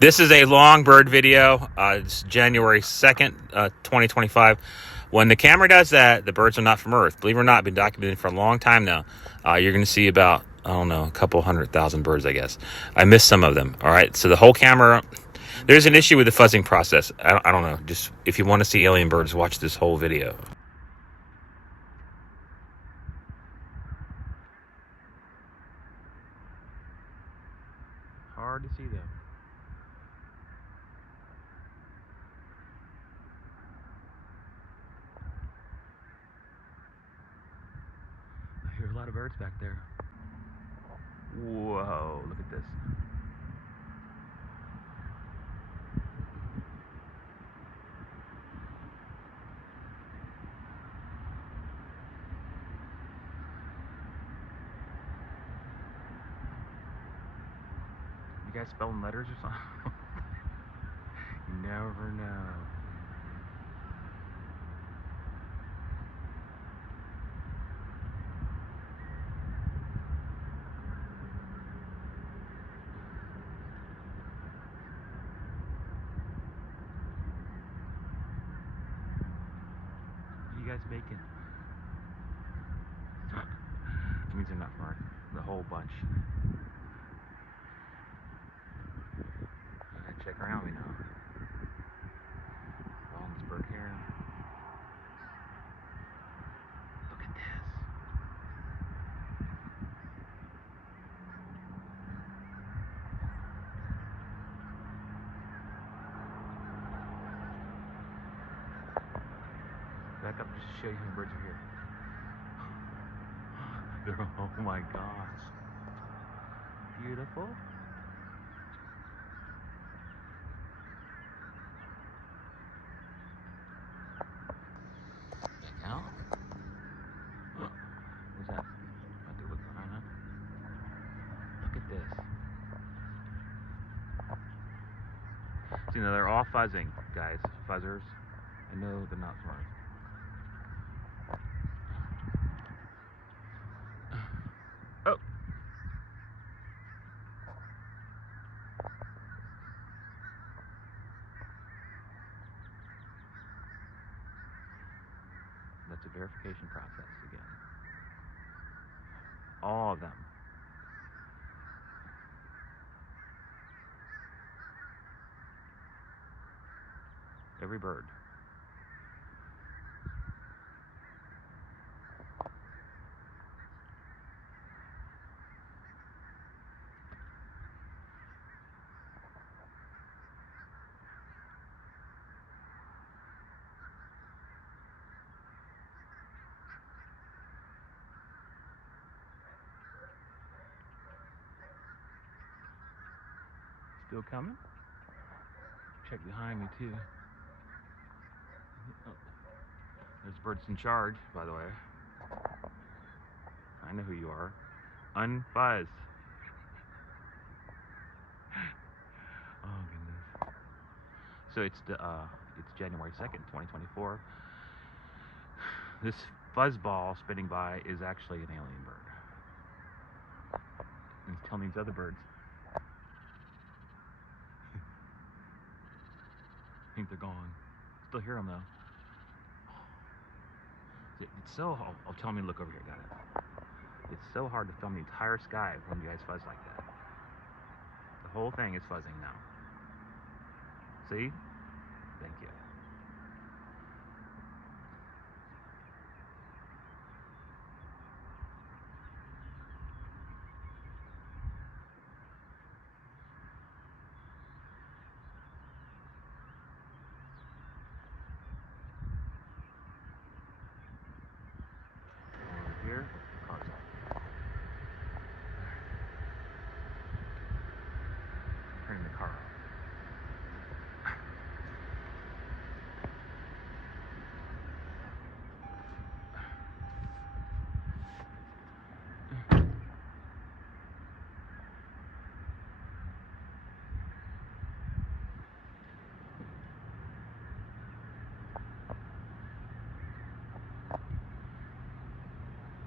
This is a long bird video. It's January 2nd, 2025. When the camera does that, the birds are not from Earth. Believe it or not, been documented for a long time now. You're going to see about, I don't know, a couple 100,000 birds, I guess. I missed some of them. All right. So the whole camera, there's an issue with the fuzzing process. I don't know. Just if you want to see alien birds, watch this whole video. Hard to see them. I hear a lot of birds back there. Whoa, look at this. You guys spelling letters or something? You never know. What are you guys making? It means they're not smart. The whole bunch. I gotta check around me now. Oh, this bird here. Look at this. Back up just to show you how many birds are here. Oh my gosh. Beautiful. Back out. What's that? I have to look behind that. Look at this. See, now they're all fuzzing, guys. Fuzzers. I know they're not smart. Oh. That's a verification process again. All of them. Every bird. Still coming? Check behind me too. Oh, there's birds in charge, by the way. I know who you are. Unfuzz. Oh goodness. So it's January 2nd, 2024. This fuzzball spinning by is actually an alien bird. And it's telling these other birds. I think they're gone. Still hear them though. It's so, tell me to look over here, got it. It's so hard to film the entire sky when you guys fuzz like that. The whole thing is fuzzing now. See? Thank you. Over here, car's off. Turning the car off.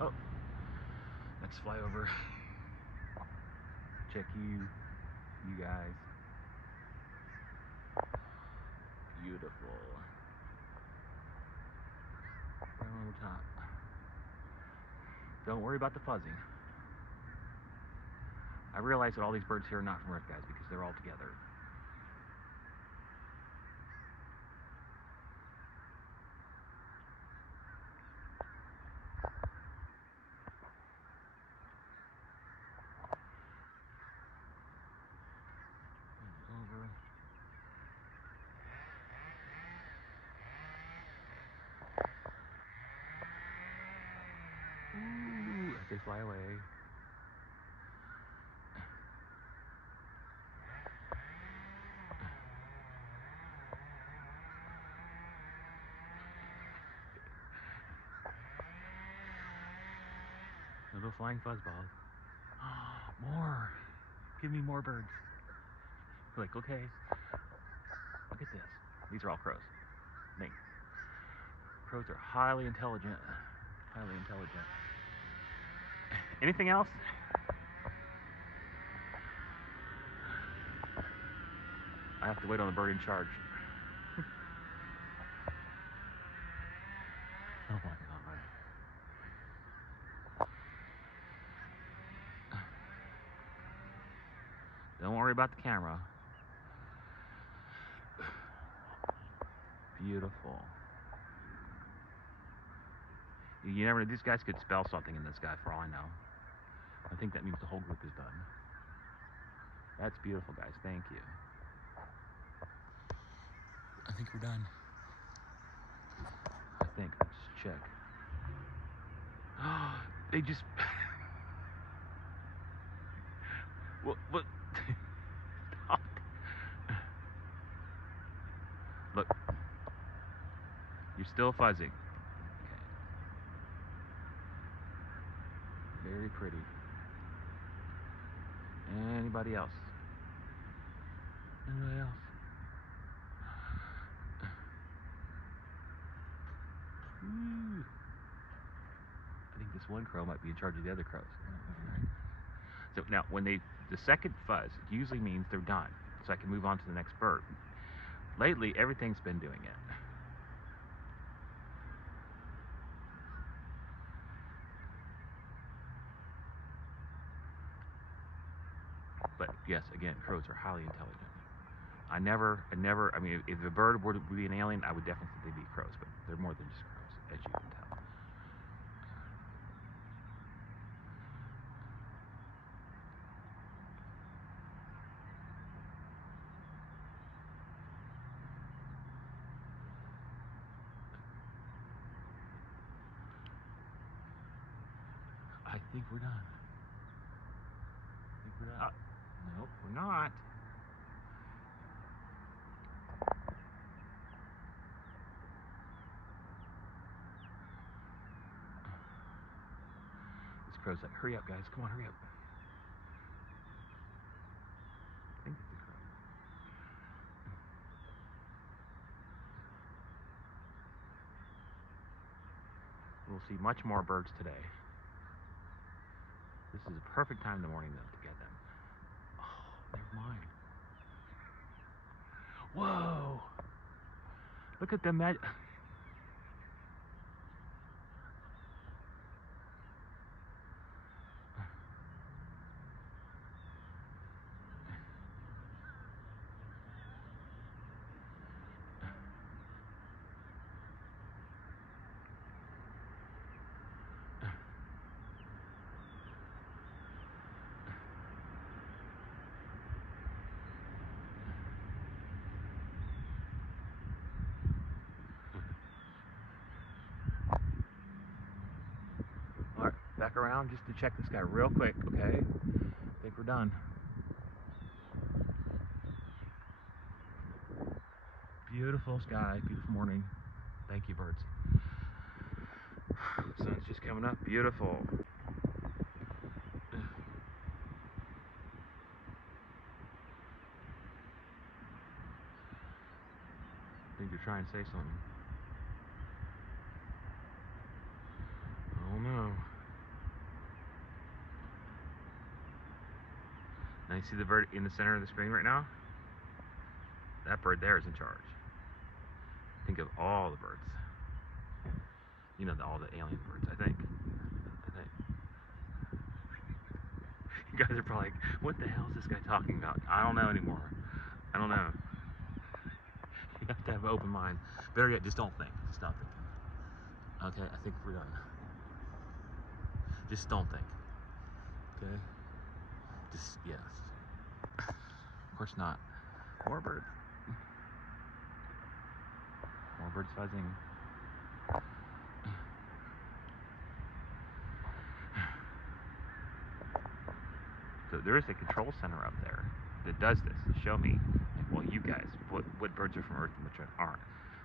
Oh, let's fly over. Check you guys. Beautiful. Right on the top. Don't worry about the fuzzing. I realize that all these birds here are not from Earth, guys, because they're all together. Over. Ooh, as they fly away. Little flying fuzzballs. More. Give me more birds. Like, okay. Look at this. These are all crows. Mink. Crows are highly intelligent. Highly intelligent. Anything else? I have to wait on the bird in charge. Oh my God. Don't worry about the camera. Beautiful. You never know, these guys could spell something in the sky for all I know. I think that means the whole group is done. That's beautiful, guys. Thank you. I think we're done. I think. Let's check. They just... What? Stop. Look. You're still fuzzing. Okay. Very pretty. Anybody else? Anybody else? Ooh. I think this one crow might be in charge of the other crows. So now, when the second fuzz, it usually means they're done, so I can move on to the next bird. Lately, everything's been doing it. But yes, again, crows are highly intelligent. I mean, if a bird were to be an alien, I would definitely think they'd be crows, but they're more than just crows, as you can tell. I think we're done. Nope, we're not. This crow's like, hurry up, guys. Come on, hurry up. I think it's a crow. We'll see much more birds today. This is a perfect time in the morning, though, to get them. Oh, never mind. Whoa! Look at them. All right, back around just to check this guy real quick, okay? I think we're done. Beautiful sky, beautiful morning. Thank you, birds. Sun's just coming up. Beautiful. I think you're trying to say something. Oh no. Now you see the bird in the center of the screen right now? That bird there is in charge. think of all the birds. You know, all the alien birds, I think. You guys are probably like, what the hell is this guy talking about? I don't know anymore. I don't know. You have to have an open mind. Better yet, just don't think. Just stop thinking. Okay, I think we're done. Just don't think. Okay? Just, yes. Of course not. More birds. More birds buzzing. So there is a control center up there that does this to show me, well, you guys, what birds are from Earth and which aren't.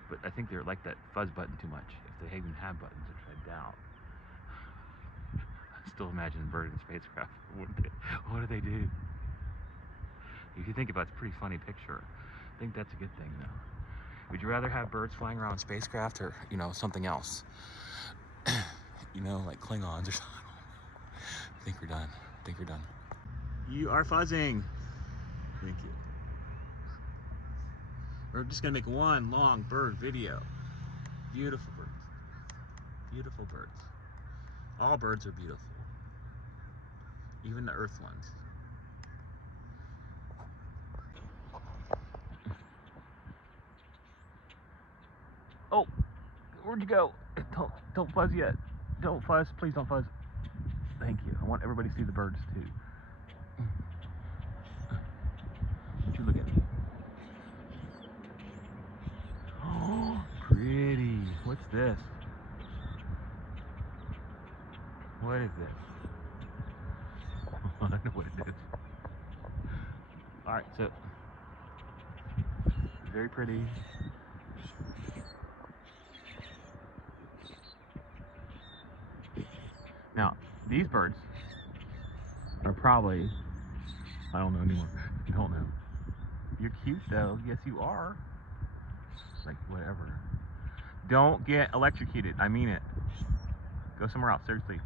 But I think they're like that fuzz button too much. If they even have buttons, which I doubt. I still imagine a bird in a spacecraft. What do they do? If you think about it, it's a pretty funny picture. I think that's a good thing, though. Would you rather have birds flying around spacecraft or, you know, something else? You know, like Klingons or something. I think we're done. I think we're done. You are fuzzing. Thank you. We're just gonna make one long bird video. Beautiful birds. Beautiful birds. All birds are beautiful. Even the earth ones. Oh, where'd you go? Don't fuzz yet. Don't fuzz, please don't fuzz. Thank you. I want everybody to see the birds too. Would you look at me? Oh, pretty. What's this? What is this? I don't know what it is. Alright, so very pretty. Now, these birds are probably, I don't know anymore. I don't know. You're cute though. Yes, you are. Like, whatever. Don't get electrocuted. I mean it. Go somewhere else, seriously.